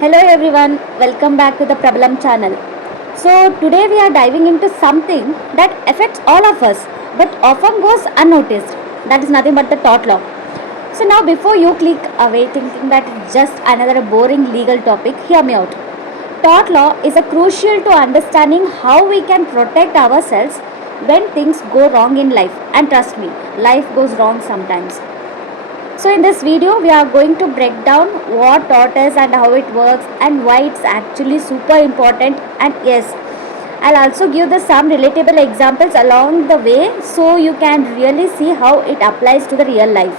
Hello everyone, welcome back to the Prablam channel. So today we are diving into something that affects all of us but often goes unnoticed. That is nothing but the tort law. So now before you click away thinking that it's just another boring legal topic, hear me out. Tort law is a crucial to understanding how we can protect ourselves when things go wrong in life. And trust me, life goes wrong sometimes. So in this video we are going to break down what tort is and how it works and why it's actually super important, and yes, I'll also give the some relatable examples along the way so you can really see how it applies to the real life.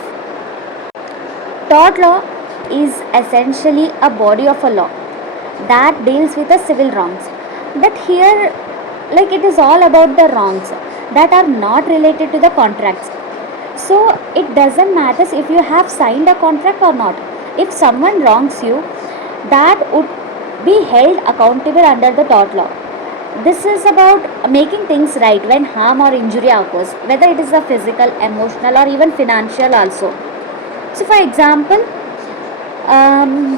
Tort law is essentially a body of a law that deals with the civil wrongs. But here, like, it is all about the wrongs that are not related to the contracts. So it doesn't matter if you have signed a contract or not. If someone wrongs you, that would be held accountable under the tort law. This is about making things right when harm or injury occurs, whether it is a physical, emotional, or even financial also. So, for example,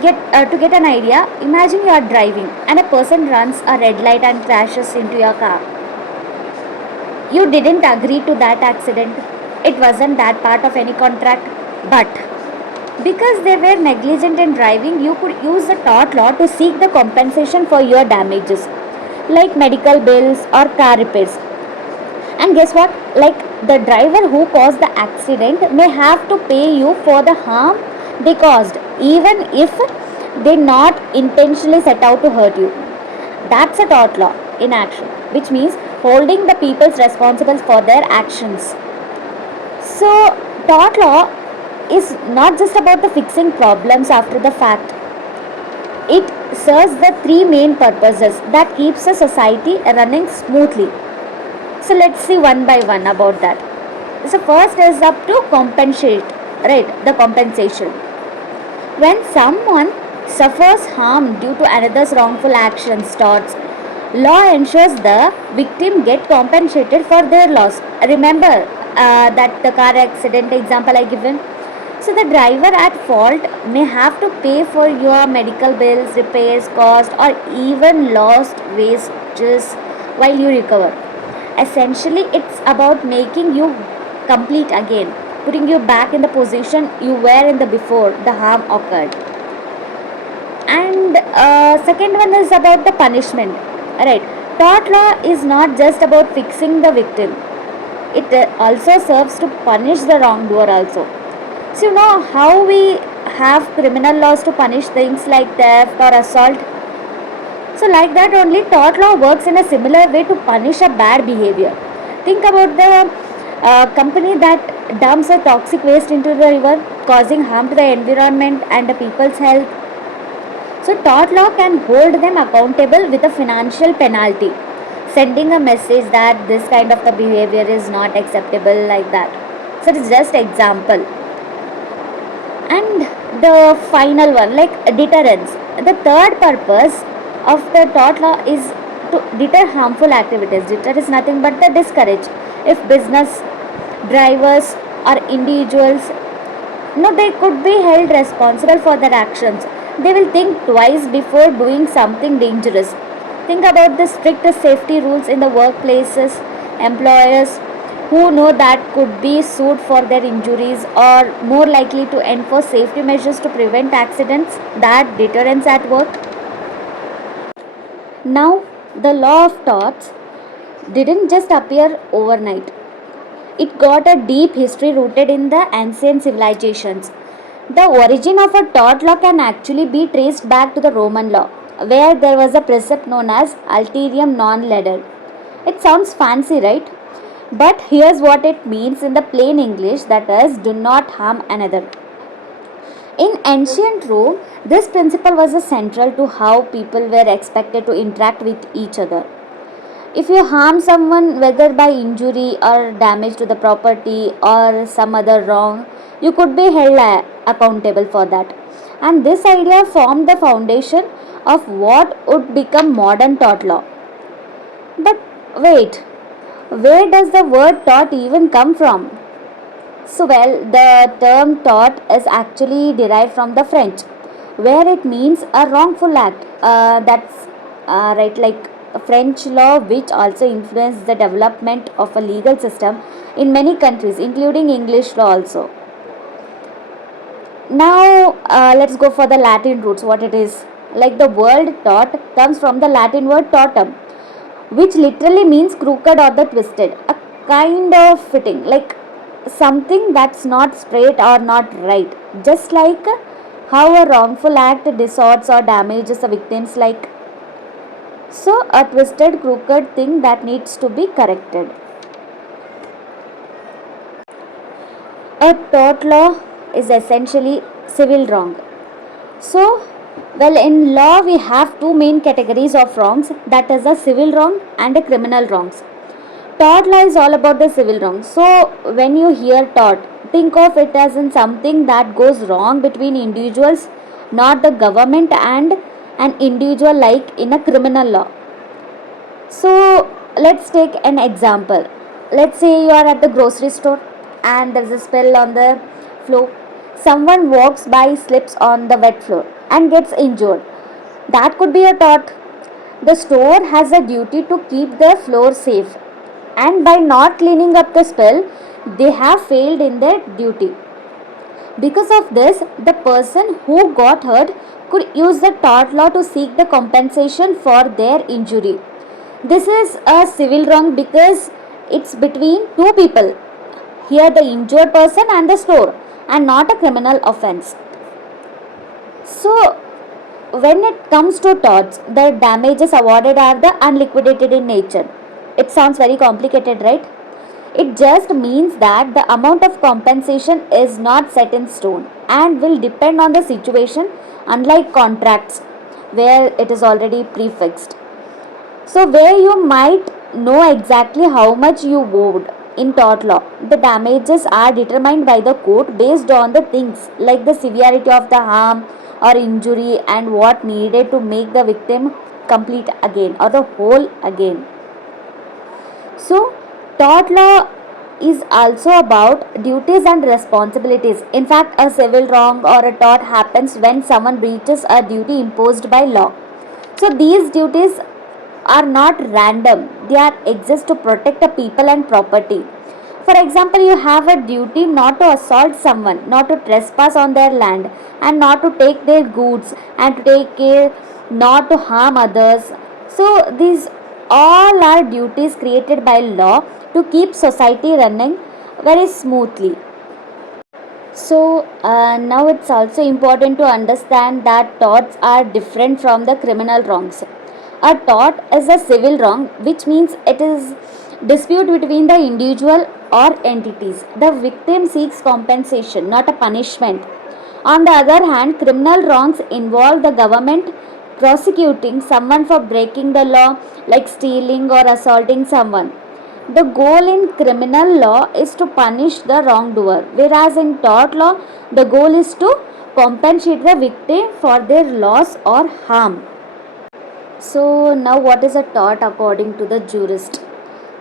get to get an idea, imagine you are driving and a person runs a red light and crashes into your car. You didn't agree to that accident. It wasn't that part of any contract, but because they were negligent in driving, you could use the tort law to seek the compensation for your damages, like medical bills or car repairs. And guess what? Like, the driver who caused the accident may have to pay you for the harm they caused, even if they not intentionally set out to hurt you. That's a tort law in action, which means holding the peoples responsible for their actions. So, tort law is not just about the fixing problems after the fact. It serves the three main purposes that keeps a society running smoothly. So let's see one by one about that. So first is up to compensate, right? The compensation. When someone suffers harm due to another's wrongful actions, torts, law ensures the victim get compensated for their loss. Remember that the car accident example I given. So the driver at fault may have to pay for your medical bills, repairs, cost, or even lost wages while you recover. Essentially, it's about making you complete again, putting you back in the position you were in the before the harm occurred. And second one is about the punishment. Right, tort law is not just about fixing the victim; it also serves to punish the wrongdoer also. So you know how we have criminal laws to punish things like theft or assault. So, like that, only tort law works in a similar way to punish a bad behavior. Think about the company that dumps a toxic waste into the river, causing harm to the environment and the people's health. So, tort law can hold them accountable with a financial penalty, sending a message that this kind of the behavior is not acceptable, like that. So, it's just example. And the final one, like deterrence. The third purpose of the tort law is to deter harmful activities. Deter is nothing but the discourage. If business, drivers, or individuals, no, they could be held responsible for their actions. They will think twice before doing something dangerous. Think about the strict safety rules in the workplaces. Employers who know that could be sued for their injuries or more likely to enforce safety measures to prevent accidents. That deterrence at work. Now, the law of torts didn't just appear overnight. It got a deep history rooted in the ancient civilizations. The origin of a tort law can actually be traced back to the Roman law, where there was a precept known as ulterium non ledere. It sounds fancy, right? But here's what it means in the plain English, that is, do not harm another. In ancient Rome, this principle was central to how people were expected to interact with each other. If you harm someone, whether by injury or damage to the property or some other wrong, you could be held accountable for that. And this idea formed the foundation of what would become modern tort law. But wait, where does the word tort even come from? So, well, the term tort is actually derived from the French, where it means a wrongful act. That's right, like French law, which also influenced the development of a legal system in many countries, including English law also. Now, let's go for the Latin roots, what it is. Like the word tort comes from the Latin word tortum, which literally means crooked or the twisted, a kind of fitting, like something that's not straight or not right. Just like how a wrongful act distorts or damages the victims, like so a twisted, crooked thing that needs to be corrected. A tort law is essentially civil wrong. So, well, in law we have two main categories of wrongs, that is a civil wrong and a criminal wrongs. Tort law is all about the civil wrong. So, when you hear tort, think of it as in something that goes wrong between individuals, not the government and an individual, like in a criminal law. So, let's take an example. Let's say you are at the grocery store and there's a spill on the floor. Someone walks by, slips on the wet floor, and gets injured. That could be a tort. The store has a duty to keep the floor safe, and by not cleaning up the spill, they have failed in their duty. Because of this, the person who got hurt could use the tort law to seek the compensation for their injury. This is a civil wrong because it's between two people, here the injured person and the store, and not a criminal offense. So, when it comes to torts, the damages awarded are the unliquidated in nature. It sounds very complicated, right? It just means that the amount of compensation is not set in stone and will depend on the situation, unlike contracts where it is already prefixed. So, where you might know exactly how much you owed. In tort law, the damages are determined by the court based on the things like the severity of the harm or injury and what needed to make the victim complete again or the whole again. So, tort law is also about duties and responsibilities. In fact, a civil wrong or a tort happens when someone breaches a duty imposed by law. So, these duties are not random, they are exist to protect the people and property. For example, you have a duty not to assault someone, not to trespass on their land, and not to take their goods, and to take care not to harm others. So these all are duties created by law to keep society running very smoothly. So now it's also important to understand that torts are different from the criminal wrongs. A tort is a civil wrong, which means it is dispute between the individual or entities. The victim seeks compensation, not a punishment. On the other hand, criminal wrongs involve the government prosecuting someone for breaking the law, like stealing or assaulting someone. The goal in criminal law is to punish the wrongdoer, whereas in tort law, the goal is to compensate the victim for their loss or harm. So, now what is a tort according to the jurist?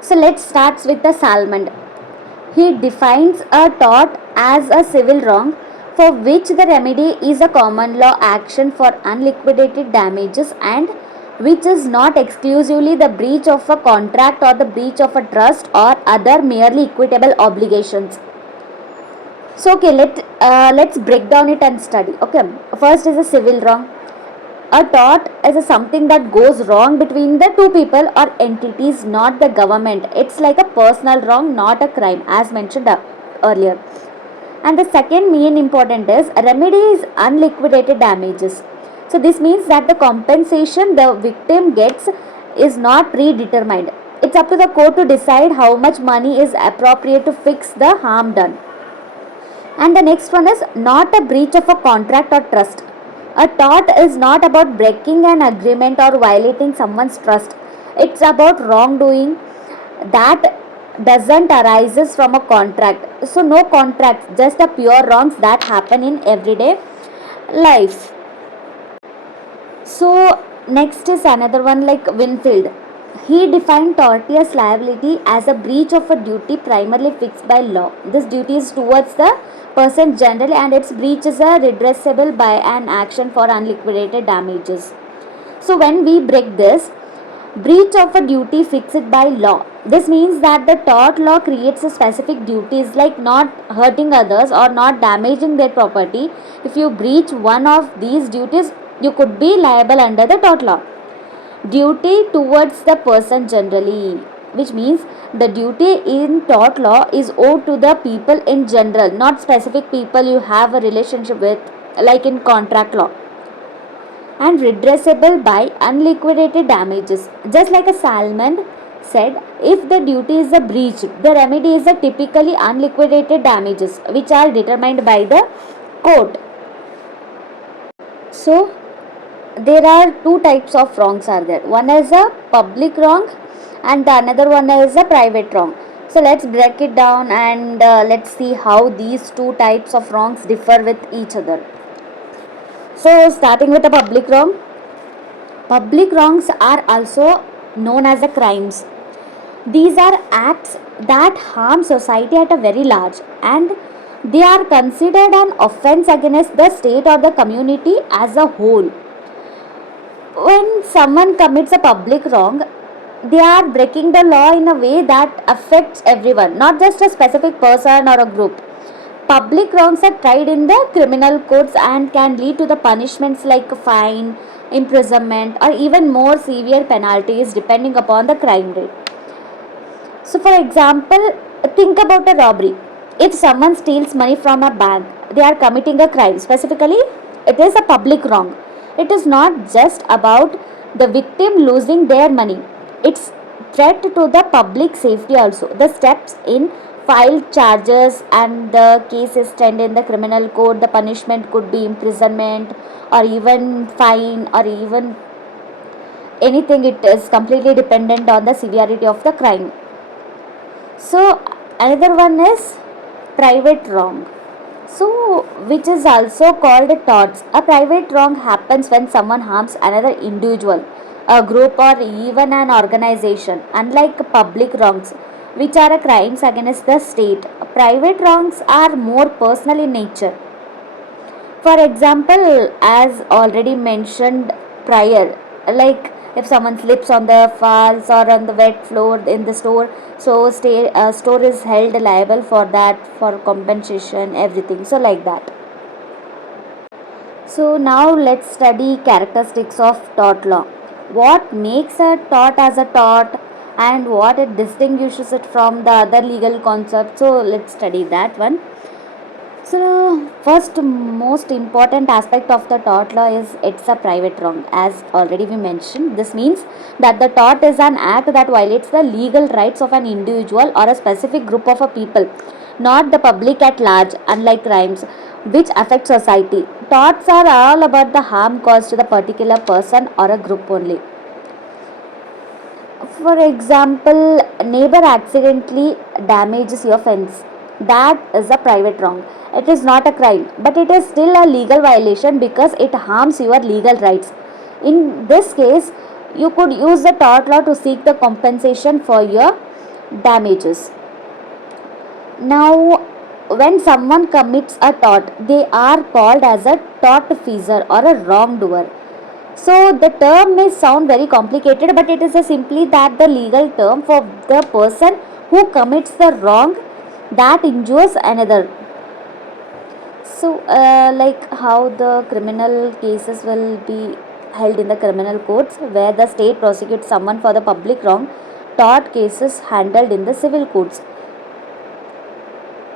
So, let's start with the Salmond. He defines a tort as a civil wrong for which the remedy is a common law action for unliquidated damages and which is not exclusively the breach of a contract or the breach of a trust or other merely equitable obligations. So okay, let's break down it and study. Okay, first is a civil wrong. A tort is something that goes wrong between the two people or entities, not the government. It's like a personal wrong, not a crime, as mentioned earlier. And the second main important is remedy is unliquidated damages. So this means that the compensation the victim gets is not predetermined. It's up to the court to decide how much money is appropriate to fix the harm done. And the next one is not a breach of a contract or trust. A tort is not about breaking an agreement or violating someone's trust. It's about wrongdoing that doesn't arises from a contract. So no contracts, just a pure wrongs that happen in everyday life. So next is another one like Winfield. He defined tortious liability as a breach of a duty primarily fixed by law. This duty is towards the person generally, and its breach is a redressable by an action for unliquidated damages. So when we break this, breach of a duty fixed by law. This means that the tort law creates a specific duties like not hurting others or not damaging their property. If you breach one of these duties, you could be liable under the tort law. Duty towards the person generally, which means the duty in tort law is owed to the people in general, not specific people you have a relationship with, like in contract law. And redressable by unliquidated damages. Just like a Salmon said, if the duty is a breach, the remedy is a typically unliquidated damages, which are determined by the court. So there are two types of wrongs are there. One is a public wrong and the another one is a private wrong. So let's break it down and let's see how these two types of wrongs differ with each other. So starting with a public wrong. Public wrongs are also known as the crimes. These are acts that harm society at a very large, and they are considered an offense against the state or the community as a whole. When someone commits a public wrong, they are breaking the law in a way that affects everyone, not just a specific person or a group. Public wrongs are tried in the criminal courts and can lead to the punishments like fine, imprisonment, or even more severe penalties depending upon the crime rate. So, for example, think about a robbery. If someone steals money from a bank, they are committing a crime. Specifically, it is a public wrong. It is not just about the victim losing their money, it's threat to the public safety also. The steps in file charges and the case is stand in the criminal court, the punishment could be imprisonment or even fine or even anything. It is completely dependent on the severity of the crime. So another one is private wrong. So which is also called torts. A private wrong happens when someone harms another individual, a group or even an organization. Unlike public wrongs, which are crimes against the state, private wrongs are more personal in nature. For example, as already mentioned prior, like if someone slips on the falls or on the wet floor in the store, so store is held liable for that, for compensation, everything. So like that. So now let's study characteristics of tort law. What makes a tort as a tort and what it distinguishes it from the other legal concepts. So let's study that one. So, first most important aspect of the tort law is it's a private wrong, as already we mentioned. This means that the tort is an act that violates the legal rights of an individual or a specific group of a people, not the public at large, unlike crimes which affect society. Torts are all about the harm caused to the particular person or a group only. For example, neighbor accidentally damages your fence. That is a private wrong. It is not a crime, but it is still a legal violation because it harms your legal rights. In this case, you could use the tort law to seek the compensation for your damages. Now, when someone commits a tort, they are called as a tortfeasor or a wrongdoer. So the term may sound very complicated, but it is simply that the legal term for the person who commits the wrong that injures another. So, like how the criminal cases will be held in the criminal courts, where the state prosecutes someone for the public wrong, tort cases handled in the civil courts.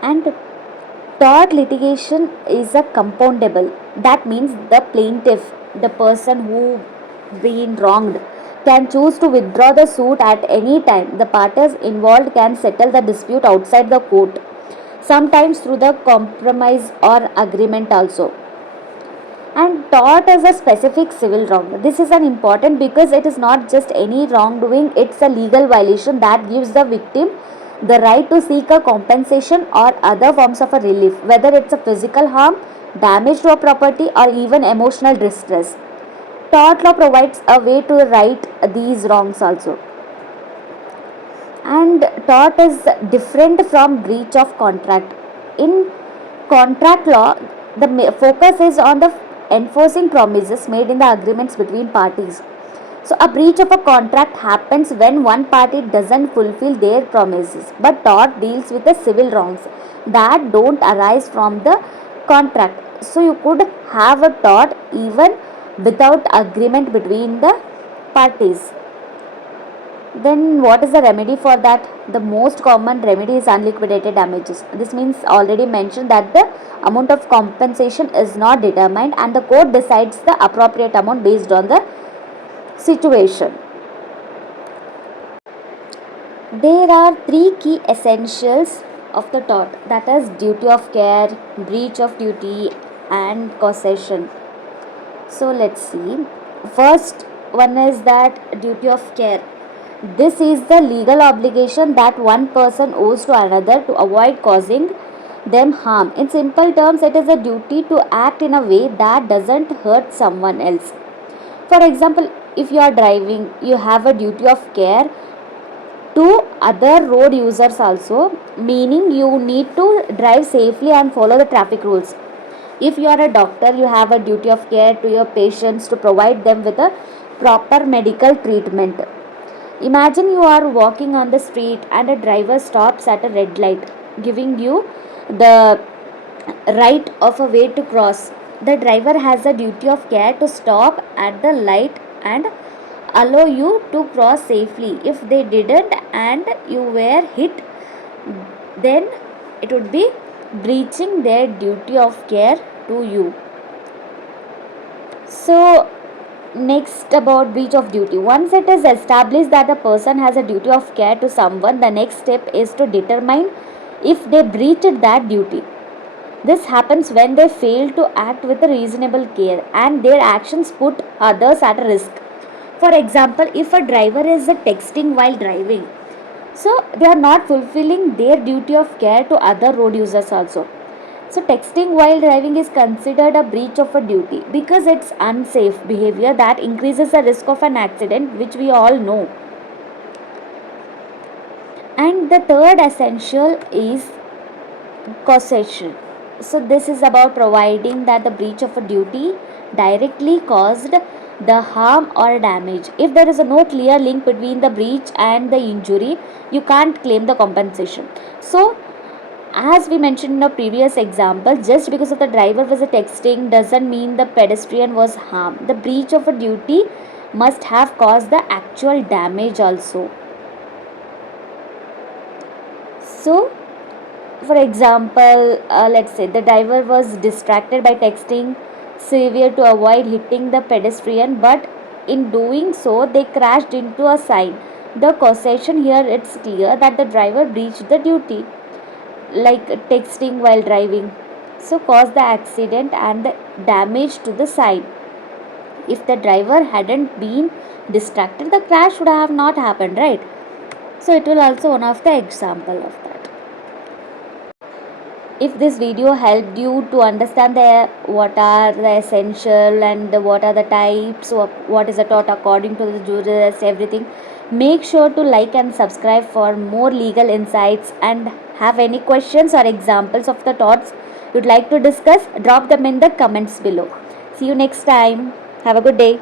And tort litigation is a compoundable. That means the plaintiff, the person who been wronged, can choose to withdraw the suit at any time. The parties involved can settle the dispute outside the court, sometimes through the compromise or agreement also. And tort is a specific civil wrong. This is an important because it is not just any wrongdoing, it's a legal violation that gives the victim the right to seek a compensation or other forms of a relief, whether it's a physical harm, damage to a property, or even emotional distress. Tort law provides a way to right these wrongs also. And tort is different from breach of contract. In contract law, the focus is on the enforcing promises made in the agreements between parties. So a breach of a contract happens when one party doesn't fulfill their promises, but tort deals with the civil wrongs that don't arise from the contract. So you could have a tort even without agreement between the parties. Then what is the remedy for that? The most common remedy is unliquidated damages. This means already mentioned that the amount of compensation is not determined and the court decides the appropriate amount based on the situation. There are three key essentials of the tort, that is duty of care, breach of duty and causation. So let's see. First one is that duty of care. This is the legal obligation that one person owes to another to avoid causing them harm. In simple terms, it is a duty to act in a way that doesn't hurt someone else. For example, if you are driving, you have a duty of care to other road users also, meaning you need to drive safely and follow the traffic rules. If you are a doctor, you have a duty of care to your patients to provide them with a proper medical treatment. Imagine you are walking on the street and a driver stops at a red light, giving you the right of a way to cross. The driver has a duty of care to stop at the light and allow you to cross safely. If they didn't and you were hit, then it would be breaching their duty of care to you. So next, about breach of duty. Once it is established that a person has a duty of care to someone, the next step is to determine if they breached that duty. This happens when they fail to act with a reasonable care and their actions put others at risk. For example, if a driver is texting while driving, so they are not fulfilling their duty of care to other road users also. So texting while driving is considered a breach of a duty because it's unsafe behavior that increases the risk of an accident, which we all know. And the third essential is causation. So this is about providing that the breach of a duty directly caused the harm or damage. If there is no clear link between the breach and the injury, you can't claim the compensation. So as we mentioned in a previous example, just because of the driver was texting doesn't mean the pedestrian was harmed. The breach of a duty must have caused the actual damage also. So for example, let's say the driver was distracted by texting severe to avoid hitting the pedestrian, but in doing so they crashed into a sign. The causation here, it's clear that the driver breached the duty, like texting while driving, so caused the accident and the damage to the sign. If the driver hadn't been distracted, the crash would have not happened, right? So it will also one of the example of that. If this video helped you to understand the what are the essential and what are the types, what is a tort according to the jurors, everything, make sure to like and subscribe for more legal insights. And have any questions or examples of the torts you'd like to discuss, drop them in the comments below. See you next time. Have a good day.